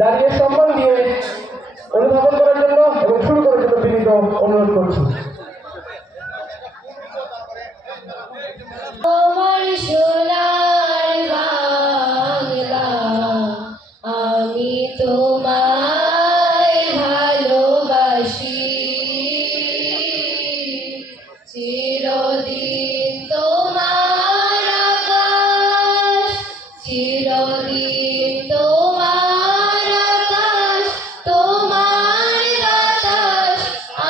দাঁড়িয়ে সম্মান দিয়ে অনুধাবন করার জন্য এবং শুরু করার জন্য বিনীত অনুরোধ করছি। আমার সোনার বাংলা, আমি তোমায় ভালোবাসি, চিরদিন তোমার আকাশ, চিরদিন তোমার আকাশ, তোমার বাতাস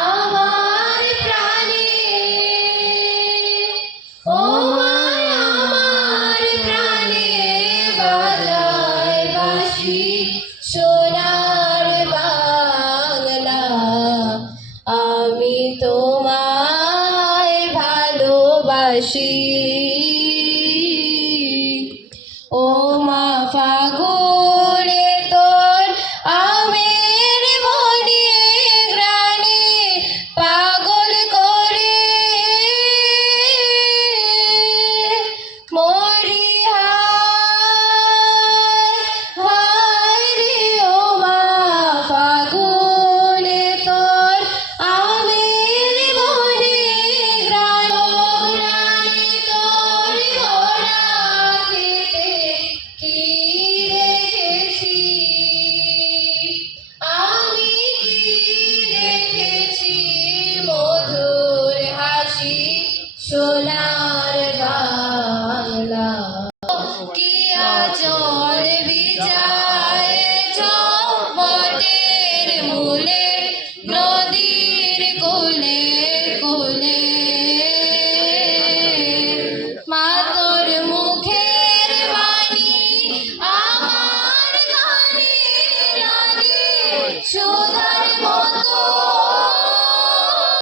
আমার প্রাণে। ও আমার প্রাণে বাজায় বাঁশি সোনার বাংলা, আমি তোমায় ভালোবাসি। ও মা ফাগুনে তোর আমের বনে গ্রাণে পাগল করে মরি, হায় রে ও মা ফাগুনে তোর আমের বনে গ্রাণে তোর ঘোড়া খেতে কি দেখেছি, আমি কি দেখেছি মধুর হাসি সোনার বাংলা। কি আঁচল বিছায়েছ বটের মূলে, নদীর কোলে কোলে, মা তোর মুখের বাণী আমার গানে লাগে সুধার মতো।